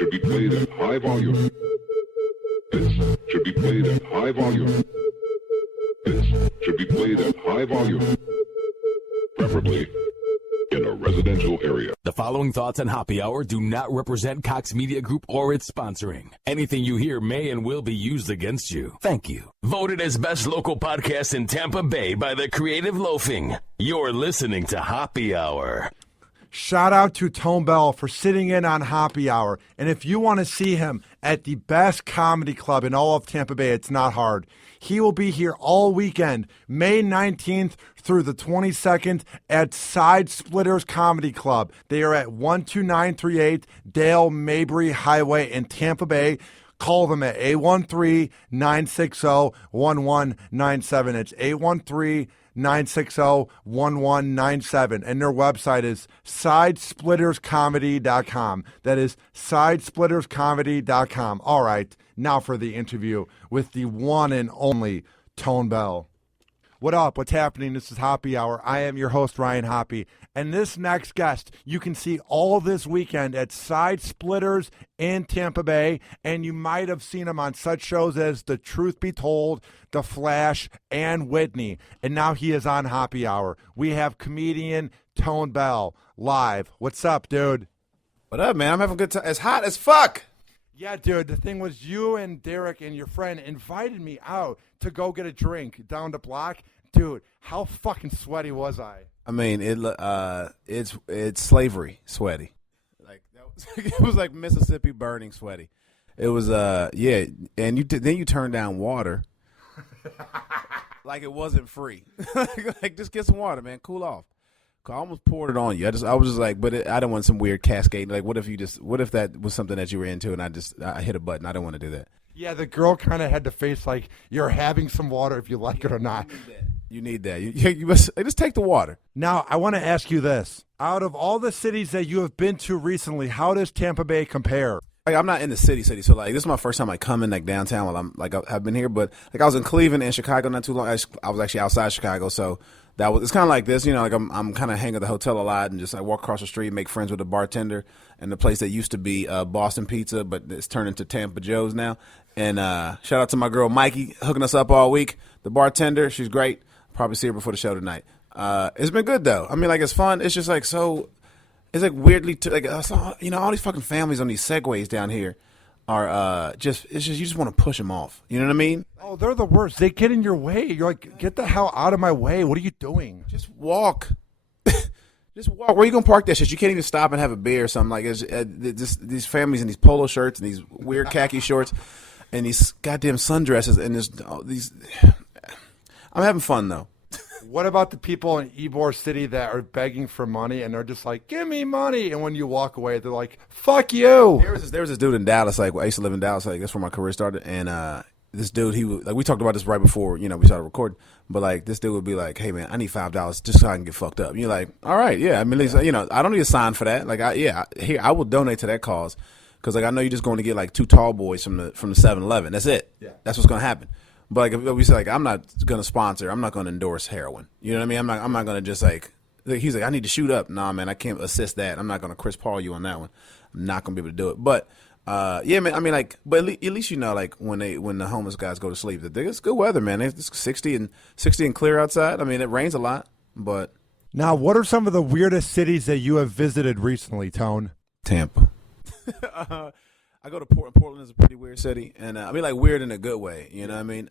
should be played at high volume. This should be played at high volume. This should be played at high volume. Preferably in a residential area. The following thoughts on Hoppe Hour do not represent Cox Media Group or its sponsoring. Anything you hear may and will be used against you. Thank you. Voted as best local podcast in Tampa Bay by the Creative Loafing. You're listening to Hoppe Hour. Shout out to Tone Bell for sitting in on Hoppe Hour. And if you want to see him at the best comedy club in all of Tampa Bay, it's not hard. He will be here all weekend, May 19th through the 22nd at Side Splitters Comedy Club. They are at 12938 Dale Mabry Highway in Tampa Bay. Call them at 813-960-1197. It's 813-960-1197. And their website is sidesplitterscomedy.com. That is sidesplitterscomedy.com. All right, now for the interview with the one and only Tone Bell. What up? What's happening? This is Hoppe Hour. I am your host, Ryan Hoppe. And this next guest, you can see all this weekend at Side Splitters in Tampa Bay. And you might have seen him on such shows as The Truth Be Told, The Flash, and Whitney. And now he is on Hoppe Hour. We have comedian Tone Bell live. What's up, dude? What up, man? I'm having a good time. It's hot as fuck. Yeah, dude, the thing was you and Derek and your friend invited me out to go get a drink down the block. Dude, how fucking sweaty was I? I mean, it's slavery sweaty. Like it was like Mississippi burning sweaty. It was yeah, and then you turn down water like it wasn't free. Like just get some water, man. Cool off. I almost poured it on you. I was just like, but I didn't want some weird cascade. Like, what if that was something that you were into, and I hit a button. I didn't want to do that. Yeah, the girl kind of had to face like you're having some water if you like it or not. You need that. You must just take the water. Now, I want to ask you this: out of all the cities that you have been to recently, how does Tampa Bay compare? Like, I'm not in the city, so like this is my first time like coming like downtown while I'm like I've been here, but like I was in Cleveland and Chicago not too long. I was actually outside Chicago, so. It's kind of like this, you know, like I'm kind of hanging at the hotel a lot and just I walk across the street, make friends with the bartender and the place that used to be Boston Pizza, but it's turned into Tampa Joe's now. And shout out to my girl Mikey hooking us up all week. The bartender, she's great. Probably see her before the show tonight. It's been good though. I mean, like it's fun. It's just like so. It's like weirdly you know, all these fucking families on these segways down here are you just want to push them off. You know what I mean? Oh, they're the worst. They get in your way. You're like, get the hell out of my way. What are you doing? Just walk. Just walk. Where you gonna park that shit? You can't even stop and have a beer or something. Like these families in these polo shirts and these weird khaki shorts and these goddamn sundresses and these. I'm having fun though. What about the people in Ybor City that are begging for money and they're just like, give me money. And when you walk away, they're like, fuck you. There was this dude in Dallas. Like I used to live in Dallas. Like that's where my career started. And this dude, we talked about this right before, you know, we started recording. But like this dude would be like, hey man, I need $5 just so I can get fucked up. And you're like, all right, yeah. I mean, at least, you know, I don't need a sign for that. Like I will donate to that cause because like I know you're just going to get like two tall boys from the 7-Eleven. That's it. Yeah. That's what's going to happen. But like if we say like I'm not going to sponsor, I'm not going to endorse heroin. You know what I mean? I'm not going to just like he's like I need to shoot up. Nah, man, I can't assist that. I'm not going to Chris Paul you on that one. I'm not going to be able to do it. But yeah, man. I mean, like, but at least you know, like when the homeless guys go to sleep, it's good weather, man. It's 60 and clear outside. I mean, it rains a lot, but now, what are some of the weirdest cities that you have visited recently, Tone? Tampa. I go to Portland. Portland is a pretty weird city, and I mean, like weird in a good way. You know what I mean?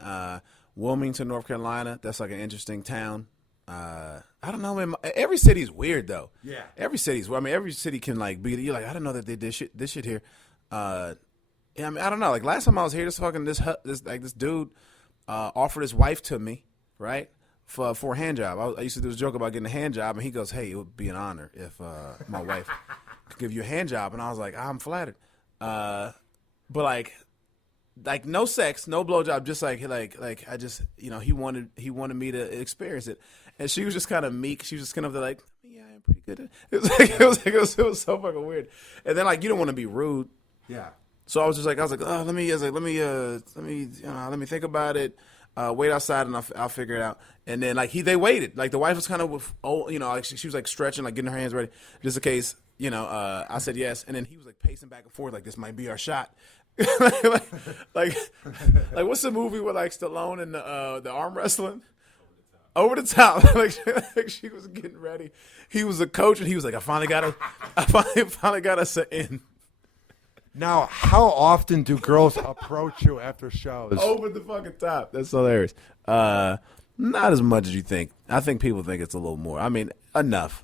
Wilmington, North Carolina. That's like an interesting town. I don't know, man. Every city's weird though. Yeah. Every city's. I mean, every city can like be. You're like, I don't know that they did this shit here. Yeah, I mean, I don't know. Like last time I was here, this dude offered his wife to me, right, for a hand job. I used to do this joke about getting a hand job, and he goes, "Hey, it would be an honor if my wife could give you a hand job." And I was like, "I'm flattered," but like no sex, no blowjob, just like I just, you know, he wanted me to experience it, and she was just kind of meek. She was just kind of like, "Yeah, I'm pretty good at it." It was so fucking weird. And then like you don't want to be rude. Yeah. So I was like, oh, let me think about it. Wait outside and I'll figure it out. And then like they waited. Like the wife was kind of, like she was like stretching, like getting her hands ready, just in case. I said yes, and then he was like pacing back and forth, like this might be our shot. like what's the movie with like Stallone and the arm wrestling? Over the top. like she was getting ready. He was a coach, and he was like, I finally got us in. Now, how often do girls approach you after shows? Over the fucking top. That's hilarious. Not as much as you think. I think people think it's a little more. I mean, enough.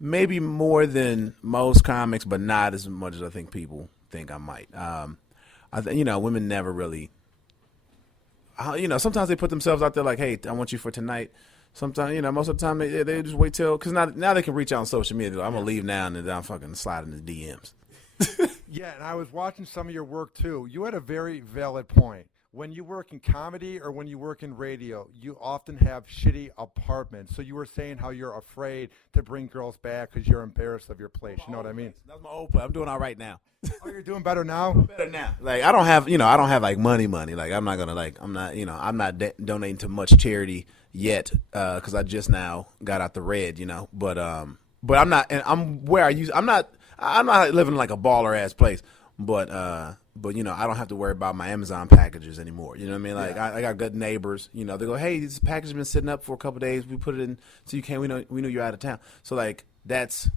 Maybe more than most comics, but not as much as I think people think I might. Women never really. Sometimes they put themselves out there like, hey, I want you for tonight. Sometimes, most of the time they just wait till, because now they can reach out on social media. Like, I'm going to leave now, and then I'm fucking slide in the DMs. Yeah, and I was watching some of your work, too. You had a very valid point. When you work in comedy or when you work in radio, you often have shitty apartments. So you were saying how you're afraid to bring girls back because you're embarrassed of your place. You know what I mean? That's my old place. I'm doing all right now. Oh, you're doing better now? Better now. Like, I don't have like money. Like, I'm not going to I'm not donating to much charity yet because I just now got out the red, But I'm not, and I'm where I'm not living like a baller ass place, but I don't have to worry about my Amazon packages anymore. You know what I mean? Like, yeah. I got good neighbors. They go, hey, this package has been sitting up for a couple of days. We put it in so you can't. We know you're out of town. So like that's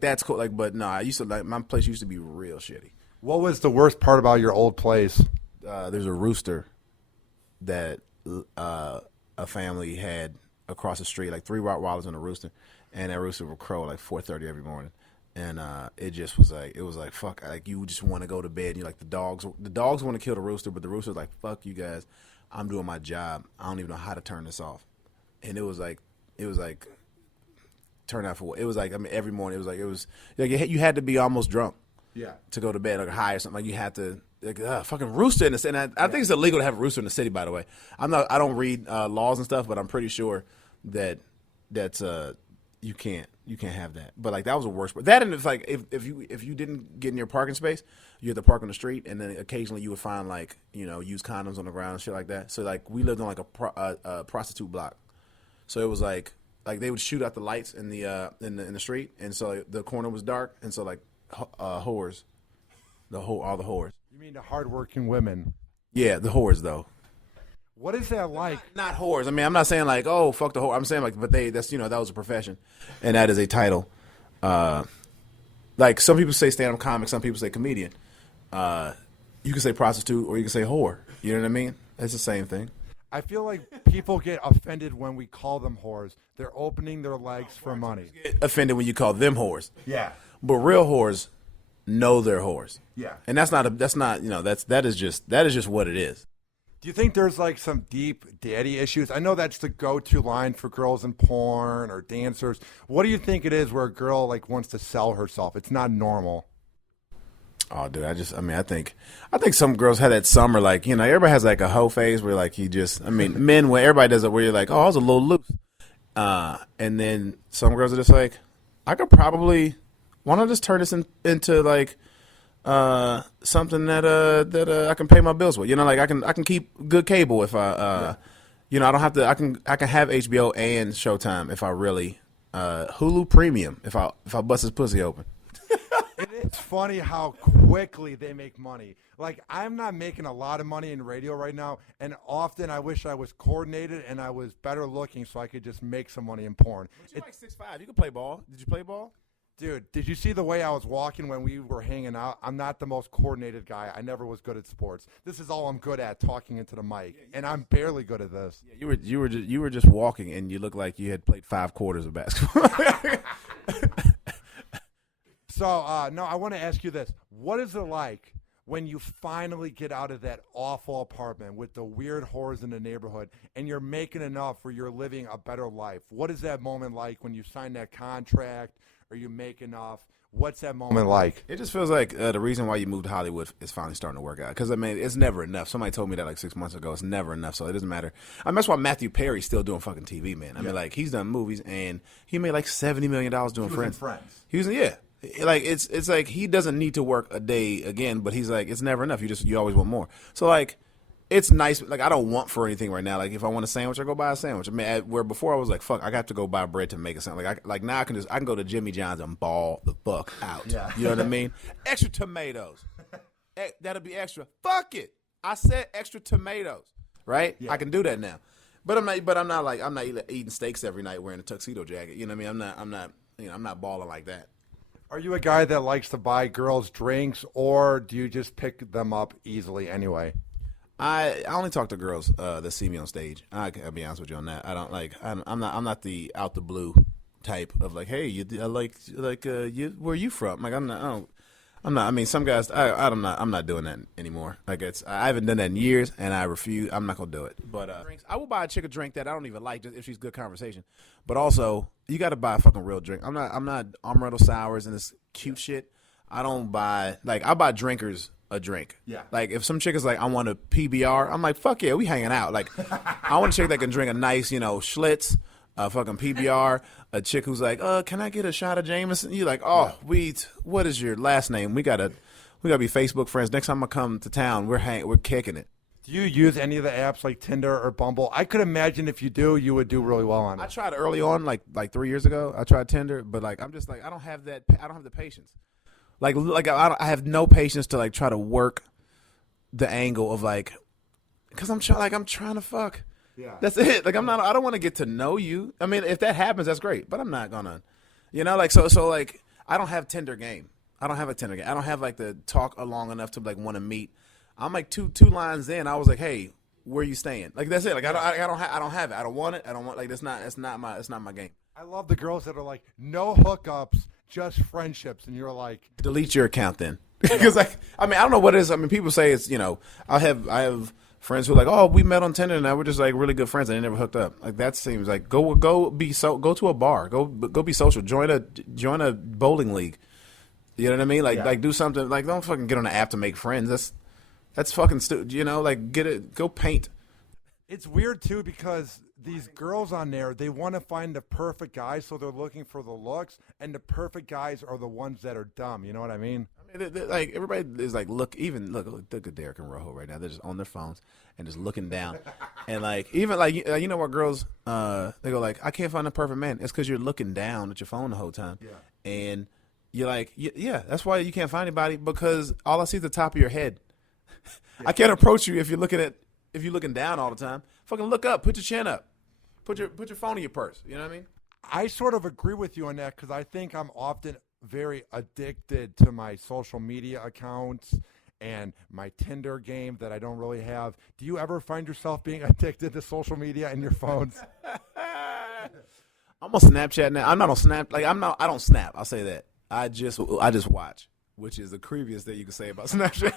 that's cool. Like, but no, my place used to be real shitty. What was the worst part about your old place? There's a rooster that a family had across the street, like 3 Rottweilers and a rooster, and that rooster would crow like 4:30 every morning. And it just was like fuck, like you just want to go to bed. You like the dogs want to kill the rooster, but the rooster's like, fuck you guys, I'm doing my job. I don't even know how to turn this off. And it was like turn out for what? It was like, I mean, every morning it was like you had to be almost drunk, yeah, to go to bed, like high or something. Like you had to fucking rooster in the city. And I think it's illegal to have a rooster in the city. By the way, I don't read laws and stuff, but I'm pretty sure that's you can't have that. But like that was the worst part. That, and it's like if you didn't get in your parking space, you had to park on the street, and then occasionally you would find like used condoms on the ground and shit like that. So like we lived on like a prostitute block, so it was like they would shoot out the lights in the street, and so like, the corner was dark, and so like whores, all the whores. You mean the hardworking women? Yeah, the whores though. What is that like? Not whores. I mean, I'm not saying like, oh, fuck the whore. I'm saying like, but that's that was a profession, and that is a title. Like some people say stand-up comic, some people say comedian. You can say prostitute or you can say whore. You know what I mean? It's the same thing. I feel like people get offended when we call them whores. They're opening their legs for money. Get offended when you call them whores. Yeah. But real whores know they're whores. Yeah. And that is just what it is. Do you think there's like some deep daddy issues? I know that's the go-to line for girls in porn or dancers. What do you think it is where a girl like wants to sell herself? It's not normal. Oh, dude, I think some girls had that summer, like, everybody has like a hoe phase where like men, when everybody does it, where you're like, oh, I was a little loose. And then some girls are just like, I could probably, why not just turn this into like, something that I can pay my bills with. Like I can keep good cable if I I don't have to. I can have HBO and Showtime if I really Hulu Premium if I bust his pussy open. It's funny how quickly they make money. Like I'm not making a lot of money in radio right now, and often I wish I was coordinated and I was better looking so I could just make some money in porn. But you're like 6'5". You can play ball. Did you play ball? Dude, did you see the way I was walking when we were hanging out? I'm not the most coordinated guy. I never was good at sports. This is all I'm good at, talking into the mic, and I'm barely good at this. Yeah, you were just walking, and you looked like you had played 5 quarters of basketball. So, no, I want to ask you this. What is it like when you finally get out of that awful apartment with the weird whores in the neighborhood and you're making enough where you're living a better life? What is that moment like when you sign that contract or you make enough? What's that moment like? It just feels like the reason why you moved to Hollywood is finally starting to work out. Because, I mean, it's never enough. Somebody told me that like 6 months ago. It's never enough, so it doesn't matter. I mean, that's why Matthew Perry's still doing fucking TV, man. I mean, like, he's done movies, and he made like $70 million doing Friends. He was, yeah. Like, it's like he doesn't need to work a day again, but he's like, it's never enough. You always want more. So, like, it's nice. Like, I don't want for anything right now. Like, if I want a sandwich, I go buy a sandwich. I mean, where before I was like, fuck, I got to go buy bread to make a sandwich. Like now I can go to Jimmy John's and ball the fuck out. Yeah. You know what I mean? Extra tomatoes. That'll be extra. Fuck it. I said extra tomatoes. Right? Yeah. I can do that now. But I'm not eating steaks every night wearing a tuxedo jacket. You know what I mean? I'm not balling like that. Are you a guy that likes to buy girls drinks, or do you just pick them up easily anyway? I only talk to girls that see me on stage. I'll be honest with you on that. I don't like. I'm not the out the blue type of like, hey, you where are you from? Like, I'm not. I mean, some guys. I'm not doing that anymore. Like, I haven't done that in years, and I refuse. I'm not gonna do it. But I will buy a chick a drink that I don't even like, just if she's good conversation. But also, you got to buy a fucking real drink. I'm not amaretto sours and this cute shit. I don't buy I buy drinkers a drink. Yeah. Like, if some chick is like, I want a PBR, I'm like, fuck yeah, we hanging out. Like, I want a chick that can drink a nice, Schlitz, a fucking PBR. A chick who's like, can I get a shot of Jameson? You like, what is your last name? We gotta be Facebook friends. Next time I come to town, we're kicking it. Do you use any of the apps like Tinder or Bumble? I could imagine if you do, you would do really well on it. I tried early on, like 3 years ago. I tried Tinder, but like, I'm just like, I don't have the patience. Like I have no patience to like try to work the angle of like, because I'm trying to fuck. Yeah. That's it. Like, I don't want to get to know you. I mean, if that happens, that's great, but I'm not gonna, like, so like, I don't have Tinder game. I don't have a Tinder game. I don't have like the talk long enough to like want to meet. I'm like two lines in. I was like, hey, where you staying? Like, that's it. Like, I don't have it. I don't want it. I don't want, like, that's not my game. I love the girls that are like, no hookups, just friendships, and you're like, delete your account then. Because I don't know what it is. I mean, people say it's, I have friends who are like, oh, we met on Tinder and now we're just like really good friends and they never hooked up. Like, that seems like go to a bar, go be social, join a bowling league. You know what I mean? Like, like, do something. Like, don't fucking get on the app to make friends. That's fucking stupid. Like, go paint. It's weird too because these girls on there, they want to find the perfect guy, so they're looking for the looks, and the perfect guys are the ones that are dumb. You know what I mean? Like, everybody is like, look at Derek and Rojo right now. They're just on their phones and just looking down, and like, even like, what girls they go like, I can't find the perfect man. It's because you're looking down at your phone the whole time, and you're like, yeah, that's why you can't find anybody, because all I see is the top of your head. I can't approach you if you're looking down all the time. Fucking look up, put your chin up, put your phone in your purse. You know what I mean? I sort of agree with you on that because I think I'm often very addicted to my social media accounts and my Tinder game that I don't really have. Do you ever find yourself being addicted to social media and your phones? I'm on Snapchat now. I'm not on Snap. Like, I don't snap. I'll say that. I just watch, which is the creepiest thing you can say about Snapchat.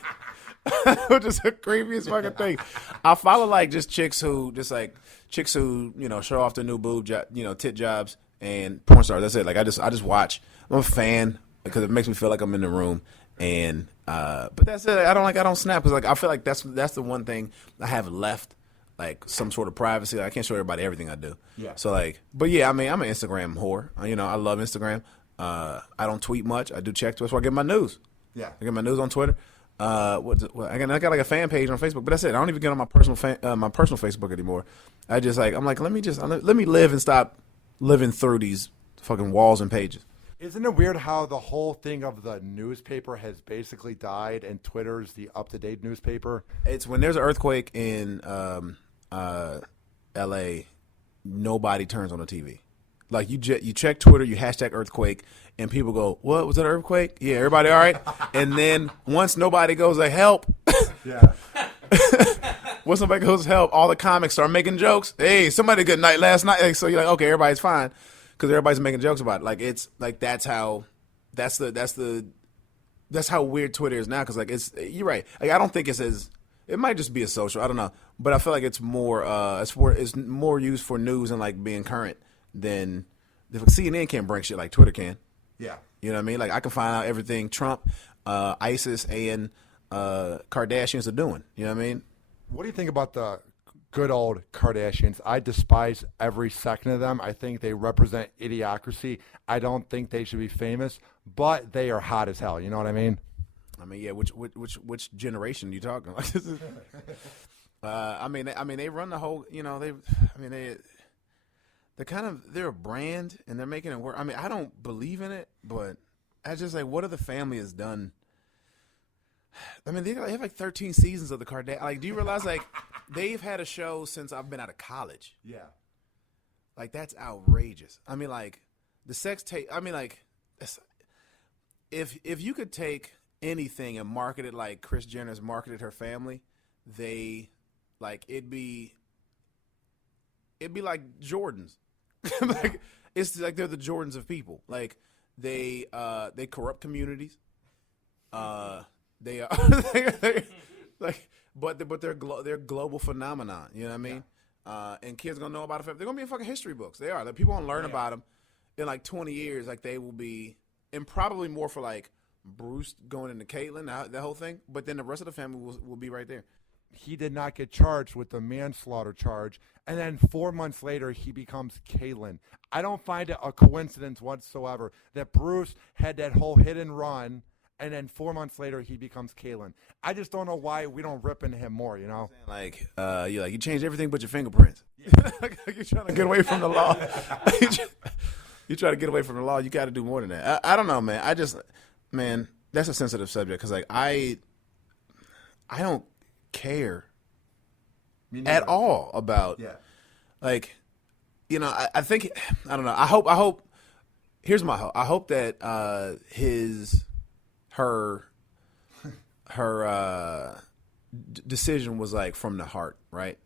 Which is the creepiest fucking thing. I follow like just chicks who show off their new boob tit jobs and porn stars. That's it. Like, I just watch. I'm a fan because it makes me feel like I'm in the room. And but that's it. I don't snap because like I feel like that's the one thing I have left, like some sort of privacy. Like, I can't show everybody everything I do. Yeah. So like, but yeah, I mean, I'm an Instagram whore. I love Instagram. I don't tweet much. I do check. That's where I get my news. Yeah. I get my news on Twitter. I got like a fan page on Facebook, but that's it. I don't even get on my personal Facebook anymore. I'm like, let me live and stop living through these fucking walls and pages. Isn't it weird how the whole thing of the newspaper has basically died and Twitter's the up-to-date newspaper? It's when there's an earthquake in L.A., nobody turns on the TV. Like, you check Twitter, you hashtag earthquake, and people go, what, was that an earthquake? Yeah, everybody all right? And then once nobody goes like, help. Yeah. Once somebody goes help, all the comics start making jokes. Hey, somebody good night last night. Like, so you're like, okay, everybody's fine because everybody's making jokes about it. Like, it's like that's how weird Twitter is now, because like you're right. Like, I don't think it might just be a social. I don't know, but I feel like it's more it's more used for news and like being current than if CNN can't bring shit like Twitter can. Yeah. You know what I mean? Like, I can find out everything Trump, ISIS, and Kardashians are doing. You know what I mean? What do you think about the good old Kardashians? I despise every second of them. I think they represent idiocracy. I don't think they should be famous, but they are hot as hell. You know what I mean? I mean, yeah. Which generation are you talking about? I mean, they run the whole. They're a brand and they're making it work. I mean, I don't believe in it, but I just like what the family has done. I mean, they have like 13 seasons of the Kardashians. Like, do you realize like they've had a show since I've been out of college? Yeah. Like that's outrageous. I mean, like the sex tape. I mean, like if you could take anything and market it like Kris Jenner's marketed her family, it'd be like Jordans. Like it's like they're the Jordans of people. Like they corrupt communities. They are but they're global phenomenon. You know what I mean? Yeah. And kids gonna know about it. They're gonna be in fucking history books. They are. Like, people gonna learn about them in like 20 years. Like they will be, and probably more for like Bruce going into Caitlyn, that whole thing. But then the rest of the family will be right there. He did not get charged with the manslaughter charge, and then 4 months later he becomes Caitlyn. I don't find it a coincidence whatsoever that Bruce had that whole hit and run, and then 4 months later he becomes Caitlyn. I just don't know why we don't rip into him more, you know? Like you changed everything but your fingerprints. Yeah. You're trying to get away from the law. You try to get away from the law. You got to do more than that. I don't know, man. Man, that's a sensitive subject because like I don't care at all about like, you know, I think, I don't know. I hope here's my hope. I hope that her decision was like from the heart, right?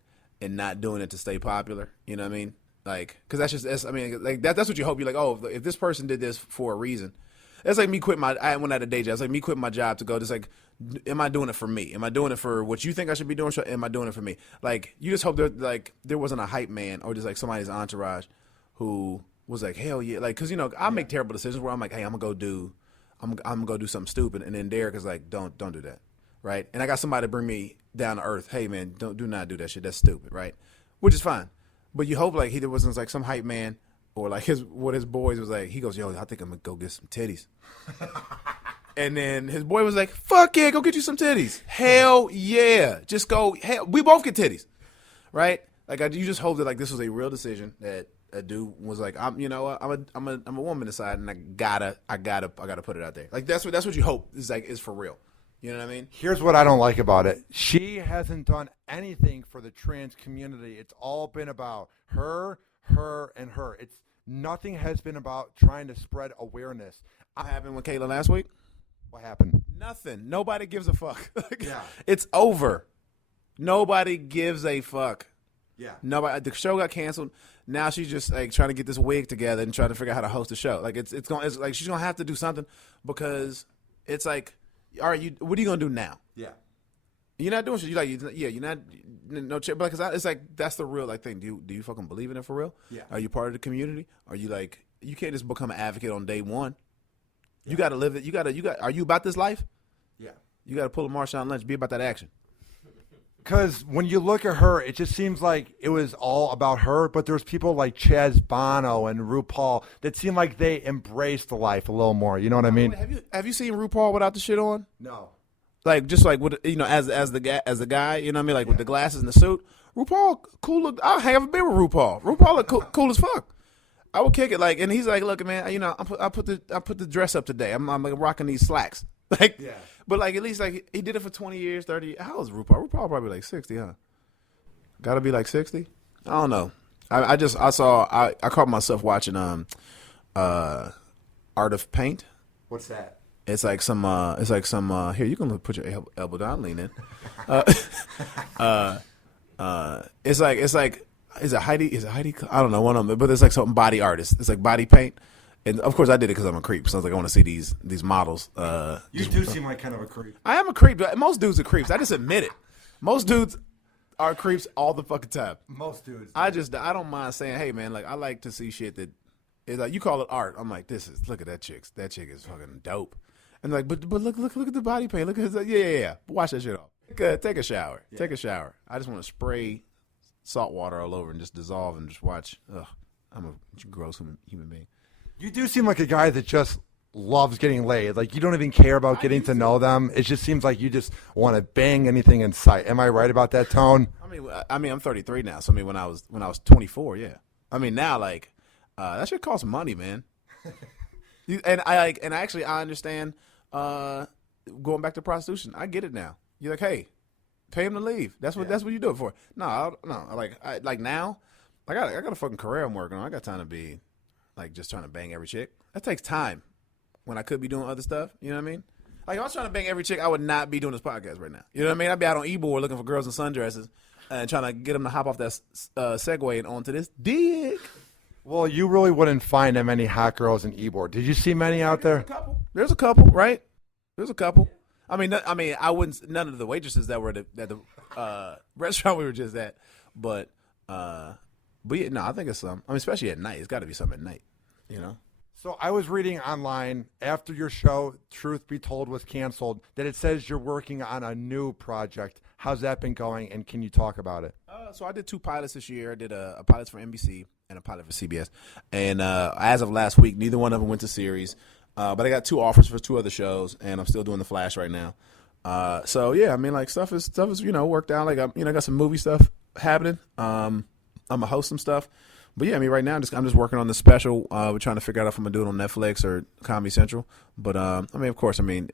And not doing it to stay popular. You know what I mean? Like, cause that's what you hope. You're like, oh, if this person did this for a reason, that's like me quitting I went out of day job. It's like me quitting my job to go. Just like, am I doing it for me? Am I doing it for what you think I should be doing? Am I doing it for me? Like, you just hope there wasn't a hype man or just like somebody's entourage who was like, hell yeah, like, cause you know I make terrible decisions where I'm like, hey, I'm gonna go do something stupid, and then Derek is like, don't do that, right? And I got somebody to bring me down to earth. Hey man, do not do that shit. That's stupid, right? Which is fine, but you hope like there wasn't like some hype man. Or like his boys was like, he goes, yo, I think I'm gonna go get some titties. And then his boy was like, fuck yeah, go get you some titties. Hell yeah, just go. Hell, we both get titties, right? Like you just hope that like this was a real decision that a dude was like, I'm a woman inside, and I gotta put it out there. Like that's what you hope is for real. You know what I mean? Here's what I don't like about it. She hasn't done anything for the trans community. It's all been about her, and her. Nothing has been about trying to spread awareness. What happened with Caitlyn last week? What happened? Nothing. Nobody gives a fuck. Yeah. It's over. Nobody gives a fuck. Yeah. Nobody. The show got canceled. Now she's just like trying to get this wig together and trying to figure out how to host the show. Like it's like she's gonna have to do something because it's like, all right, what are you gonna do now? Yeah. You're not doing shit. You're not no shit. But it's like that's the real like thing. Do you fucking believe in it for real? Yeah. Are you part of the community? Are you like you can't just become an advocate on day one? Yeah. You got to live it. You got. Are you about this life? Yeah. You got to pull a Marshawn Lynch. Be about that action. Because when you look at her, it just seems like it was all about her. But there's people like Chaz Bono and RuPaul that seem like they embraced the life a little more. You know what I mean? Have you seen RuPaul without the shit on? No. Like just like with as the guy, you know what I mean, like with the glasses and the suit. RuPaul cool look. I'll have a beer with RuPaul. RuPaul look cool as fuck. I would kick it like, and he's like, look, man, you know, I put the dress up today. I'm like rocking these slacks, like, yeah. But like at least like he did it for 20 years, 30 years. How old is RuPaul? RuPaul probably like 60, huh? Got to be like 60. I don't know. I caught myself watching Art of Paint. What's that? It's like some here, you can put your elbow down, lean in. It's a Heidi, I don't know, one of them, but it's like something body artist. It's like body paint. And of course I did it because I'm a creep. So I was like, I want to see these models. You do seem like kind of a creep. I am a creep. Most dudes are creeps. I just admit it. Most dudes are creeps all the fucking time. Most dudes. I don't mind saying, hey man, like I like to see shit that is like, you call it art. I'm like, look at that chick. That chick is fucking dope. And like, but look at the body paint. Look at his, yeah. Wash that shit off. Take a shower. Yeah. Take a shower. I just want to spray salt water all over and just dissolve and just watch. Ugh, I'm a gross human being. You do seem like a guy that just loves getting laid. Like, you don't even care about getting to know them. It just seems like you just want to bang anything in sight. Am I right about that, Tone? I mean, I'm 33 now. So I mean, when I was 24, yeah. I mean, now like that shit costs money, man. I understand going back to prostitution. I get it now. You're like, hey, pay him to leave. That's what you do it for. No. Like now, I got a fucking career I'm working on. I got time to be like just trying to bang every chick. That takes time. When I could be doing other stuff, you know what I mean? Like, if I was trying to bang every chick, I would not be doing this podcast right now. You know what I mean? I'd be out on eBoard looking for girls in sundresses and trying to get them to hop off that Segway and onto this dick. Well, you really wouldn't find that many hot girls in eBoard. Did you see many out there? There's a couple, right? There's a couple. I mean, I wouldn't. None of the waitresses that were at the restaurant we were just at, but yeah, no, I think it's some. I mean, especially at night, it's got to be something at night, you know. So I was reading online after your show, Truth Be Told, was canceled, that it says you're working on a new project. How's that been going, and can you talk about it? So I did 2 pilots this year. I did a pilot for NBC and a pilot for CBS. And as of last week, neither one of them went to series. But I got 2 offers for 2 other shows, and I'm still doing The Flash right now. So yeah, I mean, like stuff is worked out. Like I got some movie stuff happening. I'm gonna host some stuff. But yeah, I mean, right now I'm just working on the special. We're trying to figure out if I'm gonna do it on Netflix or Comedy Central. But I mean, of course, I mean,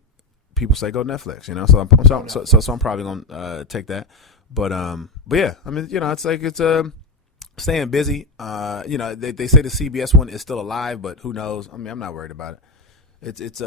people say go Netflix, you know. So I'm probably gonna take that. But yeah, I mean, you know, it's like it's staying busy. You know, they say the CBS one is still alive, but who knows? I mean, I'm not worried about it. It's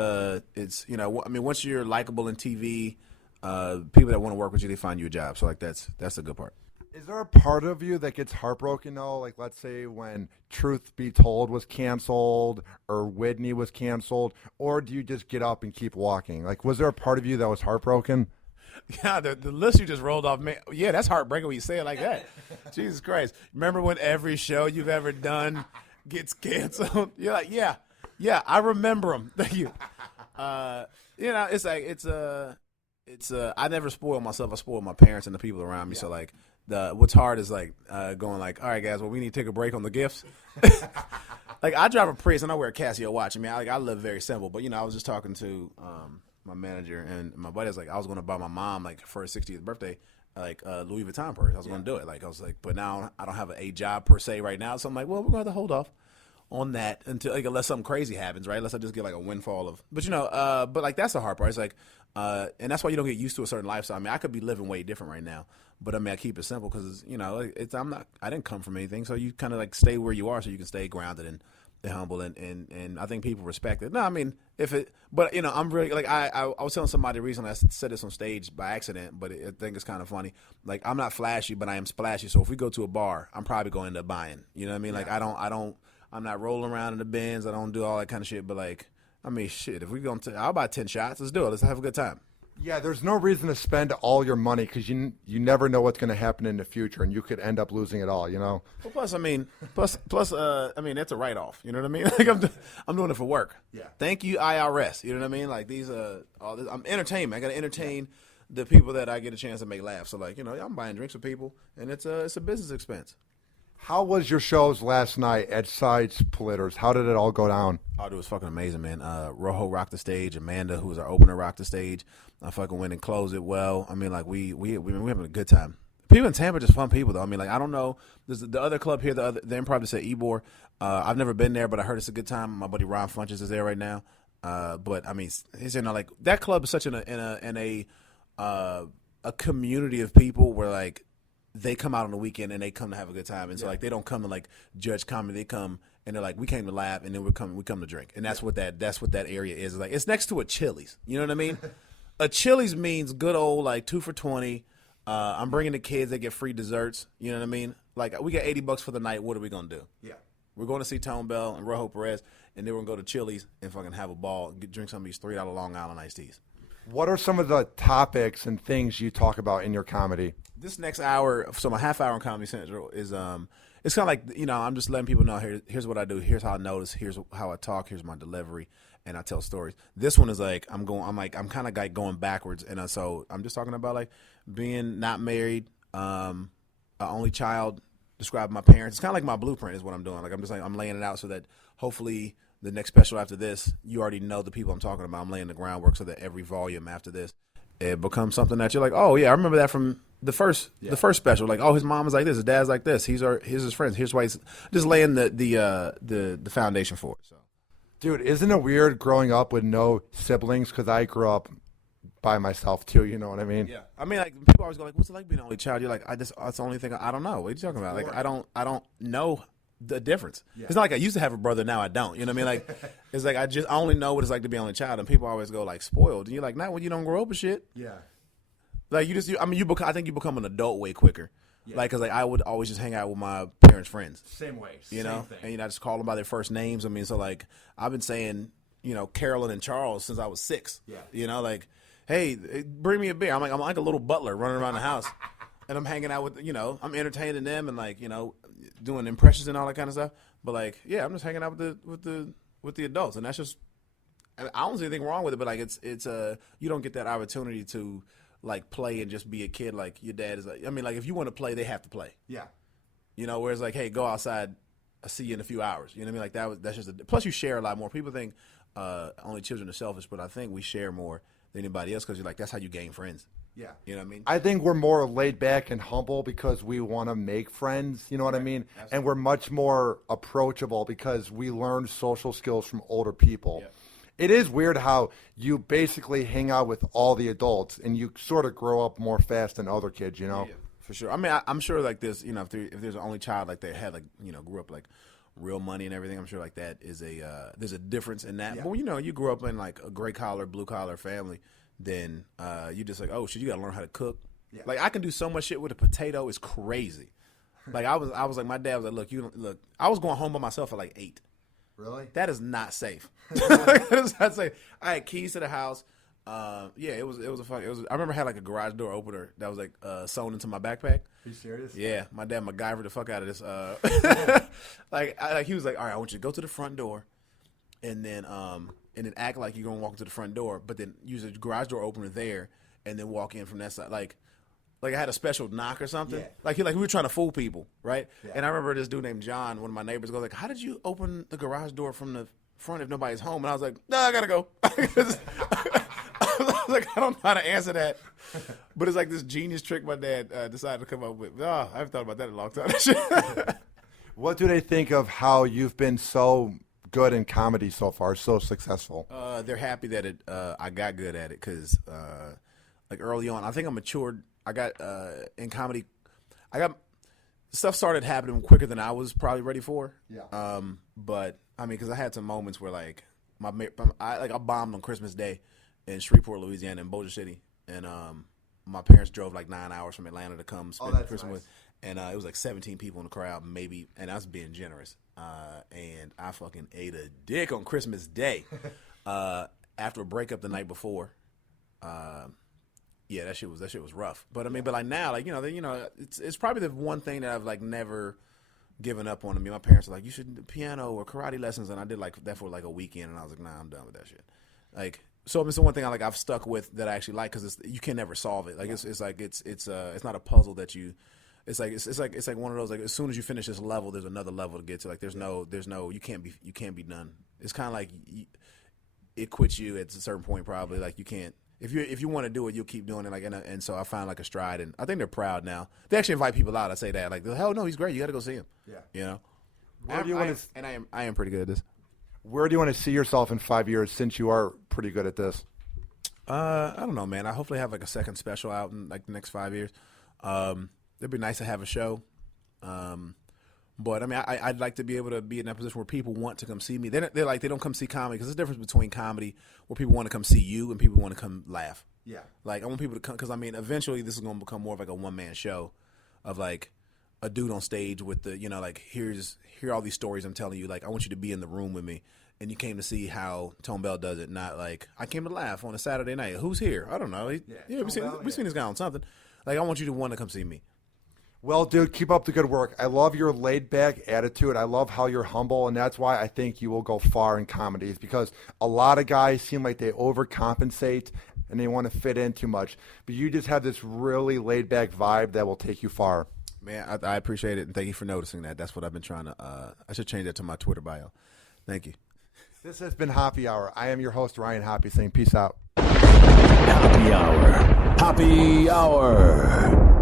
you know, I mean, once you're likable in TV, people that want to work with you, they find you a job. So like that's the good part. Is there a part of you that gets heartbroken, though? Like, let's say when Truth Be Told was canceled or Whitney was canceled, or do you just get up and keep walking? Like, was there a part of you that was heartbroken? Yeah, the list you just rolled off, man. Yeah, that's heartbreaking when you say it like that. Jesus Christ. Remember when every show you've ever done gets canceled? You're like, yeah, I remember them. Thank you. You know, it's like, I never spoil myself. I spoil my parents and the people around me. Yeah. So, like, what's hard is like going like, all right, guys, well, we need to take a break on the gifts. Like, I drive a Prius and I wear a Casio watch. I mean, I live very simple. But, you know, I was just talking to my manager and my buddy was like, I was going to buy my mom, like, for her 60th birthday, like, Louis Vuitton purse. I was going to do it. Like, I was like, but now I don't have a job per se right now. So I'm like, well, we're going to have to hold off on that until, like, unless something crazy happens, right? Unless I just get, like, a windfall of, but, you know, but, like, that's the hard part. It's like, and that's why you don't get used to a certain lifestyle. I mean, I could be living way different right now, but I mean, I keep it simple because, you know, I didn't come from anything. So you kind of like stay where you are so you can stay grounded and humble. And I think people respect it. No, I mean, but you know, I'm really like, I was telling somebody recently, I said this on stage by accident, but I think it's kind of funny. Like, I'm not flashy, but I am splashy. So if we go to a bar, I'm probably going to end up buying, you know what I mean? Yeah. Like, I'm not rolling around in the bins. I don't do all that kind of shit, but like, I mean, shit, if we go I'll buy 10 shots. Let's do it. Let's have a good time. Yeah, there's no reason to spend all your money because you never know what's going to happen in the future, and you could end up losing it all, you know? Well, plus, I mean, I mean, that's a write-off. You know what I mean? Like, I'm doing it for work. Yeah. Thank you, IRS. You know what I mean? Like, these all this, I'm entertainment. I got to entertain the people that I get a chance to make laugh. So, like, you know, I'm buying drinks for people, and it's a business expense. How was your shows last night at Side Splitters? How did it all go down? Oh, it was fucking amazing, man. Rojo rocked the stage. Amanda, who was our opener, rocked the stage. I fucking went and closed it well. I mean, like, we having a good time. People in Tampa are just fun people, though. I mean, like, I don't know. There's the other club here, the Improv that's at Ybor. I've never been there, but I heard it's a good time. My buddy Ron Funches is there right now. But I mean, he's like that club is such in a community of people where like they come out on the weekend and they come to have a good time, and so like they don't come to like judge comedy. They come and they're like, we came to laugh, and then we come to drink, and that's what that area is. It's like it's next to a Chili's. You know what I mean? A Chili's means good old like 2 for $20. I'm bringing the kids; they get free desserts. You know what I mean? Like we got $80 for the night. What are we gonna do? Yeah, we're going to see Tone Bell and Rojo Perez, and then we're gonna go to Chili's and fucking have a ball, drink some of these $3 Long Island iced teas. What are some of the topics and things you talk about in your comedy? This next hour, so my half hour on Comedy Central is it's kind of like, you know, I'm just letting people know here's what I do, here's how I notice, here's how I talk, here's my delivery, and I tell stories. This one is like I'm kind of like going backwards, and so I'm just talking about like being not married, an only child, describing my parents. It's kind of like my blueprint is what I'm doing. Like I'm laying it out so that hopefully the next special after this, you already know the people I'm talking about. I'm laying the groundwork so that every volume after this, it becomes something that you're like, oh yeah, I remember that from the first special. Like, oh, his mom is like this, his dad's like this. Here's his friends. Here's why he's just laying the foundation for it. So, dude, isn't it weird growing up with no siblings? Because I grew up by myself too. You know what I mean? yeah. I mean, like people always go like, "What's it like being an only child?" You're like, that's the only thing I don't know. What are you talking about? Like, I don't know the difference. Yeah. It's not like I used to have a brother, now I don't. You know what I mean? Like, it's like I only know what it's like to be an only child, and people always go like spoiled, and you're like, not when you don't grow up with shit. Yeah. Like I think you become an adult way quicker. Yeah. Like, cause like I would always just hang out with my parents' friends. Same way. You know, and I just call them by their first names. I mean, so like I've been saying, Carolyn and Charles since I was 6. Yeah. You know, like, hey, bring me a beer. I'm like a little butler running around the house, and I'm hanging out with I'm entertaining them and like doing impressions and all that kind of stuff. But like, yeah, I'm just hanging out with the adults, and that's just I don't see anything wrong with it. But like, it's you don't get that opportunity to like play and just be a kid. Like your dad is like, I mean, like if you want to play, they have to play. Yeah. Whereas like, hey, go outside. I'll see you in a few hours. You know what I mean? Like that's just plus you share a lot more. People think only children are selfish, but I think we share more than anybody else because you're like that's how you gain friends. Yeah. You know what I mean? I think we're more laid back and humble because we want to make friends. You know what I mean? Absolutely. And we're much more approachable because we learn social skills from older people. Yeah. It is weird how you basically hang out with all the adults and you sort of grow up more fast than other kids, Yeah, for sure. I mean, I'm sure like this, if there's an only child like they had like, grew up like real money and everything, I'm sure like that is there's a difference in that. Yeah. But you grew up in like a gray collar, blue collar family, then you just like, oh shit, you got to learn how to cook. Yeah. Like I can do so much shit with a potato, it's crazy. Like I was like, my dad was like, look, I was going home by myself at like 8. Really? That is not safe. That is not safe. I had keys to the house. Yeah, it was. I remember I had like a garage door opener that was like sewn into my backpack. Are you serious? Yeah, my dad MacGyvered the fuck out of this. Like he was like, all right, I want you to go to the front door, and then act like you're gonna walk into the front door, but then use a garage door opener there, and then walk in from that side, like I had a special knock or something. Yeah. Like we were trying to fool people, right? Yeah. And I remember this dude named John, one of my neighbors, goes like, "How did you open the garage door from the front if nobody's home?" And I was like, "No, I gotta go." I was like, I don't know how to answer that. But it's like this genius trick my dad decided to come up with. I haven't thought about that in a long time. What do they think of how you've been so good in comedy so far, so successful? They're happy that I got good at it because like early on, I think I matured. I got in comedy. Stuff started happening quicker than I was probably ready for. Yeah. But I mean, because I had some moments where like I bombed on Christmas Day in Shreveport, Louisiana, in Bossier City, and my parents drove like 9 hours from Atlanta to come spend Christmas with, and it was like 17 people in the crowd, maybe, and I was being generous. And I fucking ate a dick on Christmas Day after a breakup the night before. Yeah, that shit was rough. But I mean, but like now, like it's probably the one thing that I've like never given up on. I mean, my parents are like, you should do piano or karate lessons, and I did like that for like a weekend, and I was like, nah, I'm done with that shit. Like, so it's the one thing I've stuck with that I actually like because you can never solve it. Like it's not a puzzle that you. It's like one of those like as soon as you finish this level, there's another level to get to. Like there's no you can't be done. It's kind of like it quits you at a certain point probably. Like you can't. If you want to do it, you'll keep doing it. Like and so I found like a stride, and I think they're proud now. They actually invite people out. I say that like, hell no, he's great. You got to go see him. Yeah, Where do you want to? And I am pretty good at this. Where do you want to see yourself in 5 years? Since you are pretty good at this. I don't know, man. I hopefully have like a second special out in like the next 5 years. It'd be nice to have a show. But I mean, I'd like to be able to be in that position where people want to come see me. They're like, they don't come see comedy because there's a difference between comedy where people want to come see you and people want to come laugh. Yeah. Like I want people to come because I mean, eventually this is going to become more of like a one-man show of like a dude on stage with the, like here are all these stories I'm telling you. Like I want you to be in the room with me. And you came to see how Tone Bell does it, not like I came to laugh on a Saturday night. Who's here? I don't know. We've seen this guy on something. Like I want you to want to come see me. Well, dude, keep up the good work. I love your laid-back attitude. I love how you're humble, and that's why I think you will go far in comedies because a lot of guys seem like they overcompensate and they want to fit in too much. But you just have this really laid-back vibe that will take you far. Man, I appreciate it, and thank you for noticing that. That's what I've been trying to I should change that to my Twitter bio. Thank you. This has been Hoppe Hour. I am your host, Ryan Hoppe, saying peace out. Happy Hour. Happy Hour.